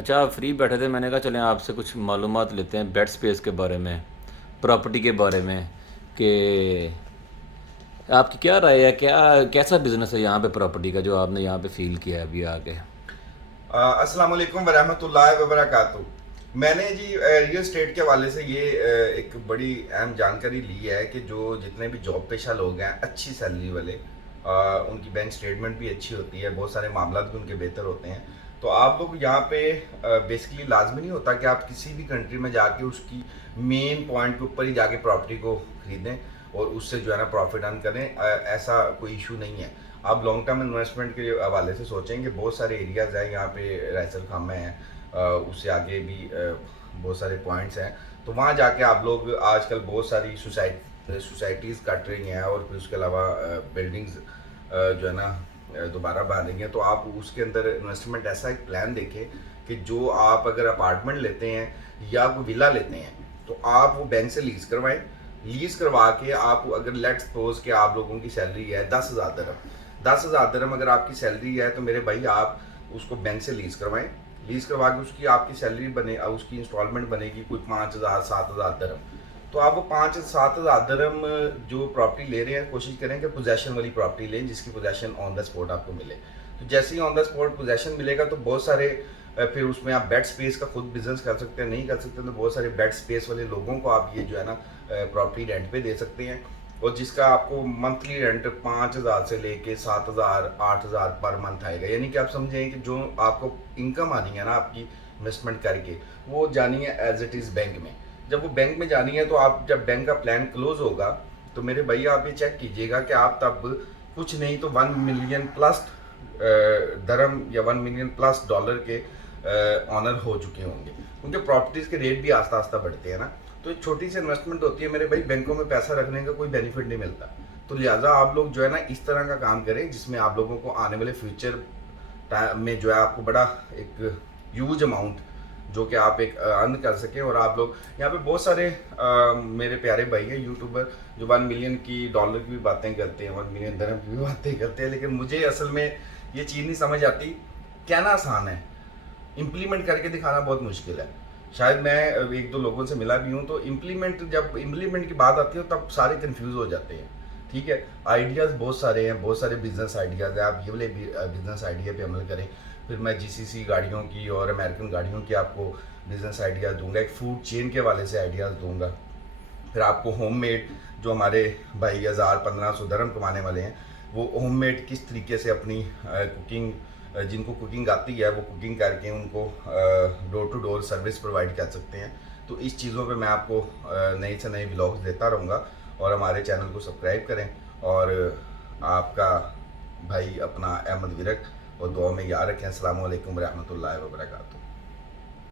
अच्छा, आप फ्री बैठे थे, मैंने कहा चलें आपसे कुछ मालूमात लेते हैं बेड स्पेस के बारे में, प्रॉपर्टी के बारे में, कि आपकी क्या राय है, क्या कैसा बिज़नेस है यहाँ पे प्रॉपर्टी का जो आपने यहाँ पे फील किया है अभी आके। अस्सलाम वालेकुम वरहमतुल्लाहि वबरकातुहू। मैंने जी रियल एस्टेट के हवाले से ये एक बड़ी अहम जानकारी ली है कि जो जितने भी जॉब पेशा लोग हैं अच्छी सैलरी वाले, उनकी बैंक स्टेटमेंट भी अच्छी होती है, बहुत सारे मामला भी उनके बेहतर होते हैं। तो आप लोग यहाँ पे बेसिकली लाजमी नहीं होता कि आप किसी भी कंट्री में जाके उसकी मेन पॉइंट के ऊपर ही जाके प्रॉपर्टी को खरीदें और उससे जो है ना प्रॉफिट अर्न करें। ऐसा कोई इशू नहीं है। आप लॉन्ग टर्म इन्वेस्टमेंट के हवाले से सोचें कि बहुत सारे एरियाज़ हैं यहाँ पे, रैसल खामे हैं, उससे आगे भी बहुत सारे पॉइंट्स हैं। तो वहाँ जाके आप लोग आजकल बहुत सारी सोसाइटीज़ कट रही हैं और फिर उसके अलावा बिल्डिंग्स जो है ना दोबारा बन रही हैं। तो आप उसके अंदर इन्वेस्टमेंट ऐसा एक प्लान देखें कि जो आप अगर अपार्टमेंट लेते हैं या कोई विला लेते हैं तो आप वो बैंक से लीज़ करवाएं। लीज़ करवा के आप अगर लेट्स सपोज कि आप लोगों की सैलरी है 10,000 दरम, 10,000 दरम अगर आपकी सैलरी है तो मेरे भाई आप उसको बैंक से लीज़ करवाएं। लीज़ करवा के उसकी आपकी सैलरी बने, उसकी इंस्टॉलमेंट बनेगी कोई 5,000 7,000 दरम। तो आप वो 5 7 हज़ार दरम जो प्रॉपर्टी ले रहे हैं, कोशिश करें कि पोजेशन वाली प्रॉपर्टी लें जिसकी पोजेशन ऑन द स्पॉट आपको मिले। तो जैसे ही ऑन द स्पॉट पोजेशन मिलेगा तो बहुत सारे फिर उसमें आप बेड स्पेस का खुद बिजनेस कर सकते हैं। नहीं कर सकते तो बहुत सारे बेड स्पेस वाले लोगों को आप ये जो है ना प्रॉपर्टी रेंट पे दे सकते हैं, और जिसका आपको मंथली रेंट 5,000 से लेके 7,000 8,000 पर मंथ आएगा। यानी कि आप समझें कि जो आपको इनकम आनी है ना आपकी इन्वेस्टमेंट करके, वो जानी है एज इट इज़ बैंक में। जब वो बैंक में जानी है तो आप जब बैंक का प्लान क्लोज होगा तो मेरे भैया आप ये चेक कीजिएगा कि आप तब कुछ नहीं तो 1 मिलियन प्लस दरम या 1 मिलियन प्लस डॉलर के ऑनर हो चुके होंगे, क्योंकि प्रॉपर्टीज़ के रेट भी आस्ता आस्ता बढ़ते हैं ना। तो एक छोटी सी इन्वेस्टमेंट होती है मेरे भाई, बैंकों में पैसा रखने का कोई बेनिफिट नहीं मिलता। तो लिहाजा आप लोग जो है ना इस तरह का काम करें जिसमें आप लोगों को आने वाले फ्यूचर में जो है आपको बड़ा एक ह्यूज अमाउंट जो कि आप एक अर्न कर सकें। और आप लोग यहाँ पे बहुत सारे मेरे प्यारे भाई हैं यूट्यूबर जो 1 मिलियन की डॉलर की भी बातें करते हैं, 1 मिलियन दरम की भी बातें करते हैं, लेकिन मुझे असल में ये चीज़ नहीं समझ आती। कहना आसान है, इम्प्लीमेंट करके दिखाना बहुत मुश्किल है। शायद मैं एक दो लोगों से मिला भी हूँ तो जब इम्प्लीमेंट की बात आती है तब सारे कंफ्यूज हो जाते हैं। ठीक है, आइडियाज़ बहुत सारे हैं, बहुत सारे बिजनेस आइडियाज़ हैं, आप ये वाले बिजनेस आइडिया पे अमल करें। फिर मैं जीसीसी गाड़ियों की और अमेरिकन गाड़ियों की आपको बिजनेस आइडियाज़ दूंगा, एक फूड चेन के हवाले से आइडियाज़ दूंगा। फिर आपको होममेड जो हमारे भाई 1,000 1500 दरम कमाने वाले हैं, वो होममेड किस तरीके से अपनी कुकिंग, जिनको कुकिंग आती है वो कुकिंग करके उनको door to door service provide कर सकते हैं। तो इस चीज़ों पे मैं आपको नई से नई व्लॉग्स देता रहूँगा, और हमारे चैनल को सब्सक्राइब करें। और आपका भाई अपना अहमद विरक और दुआ में याद रखें। अस्सलाम वालेकुम रहमतुल्लाहि व बरकातहू।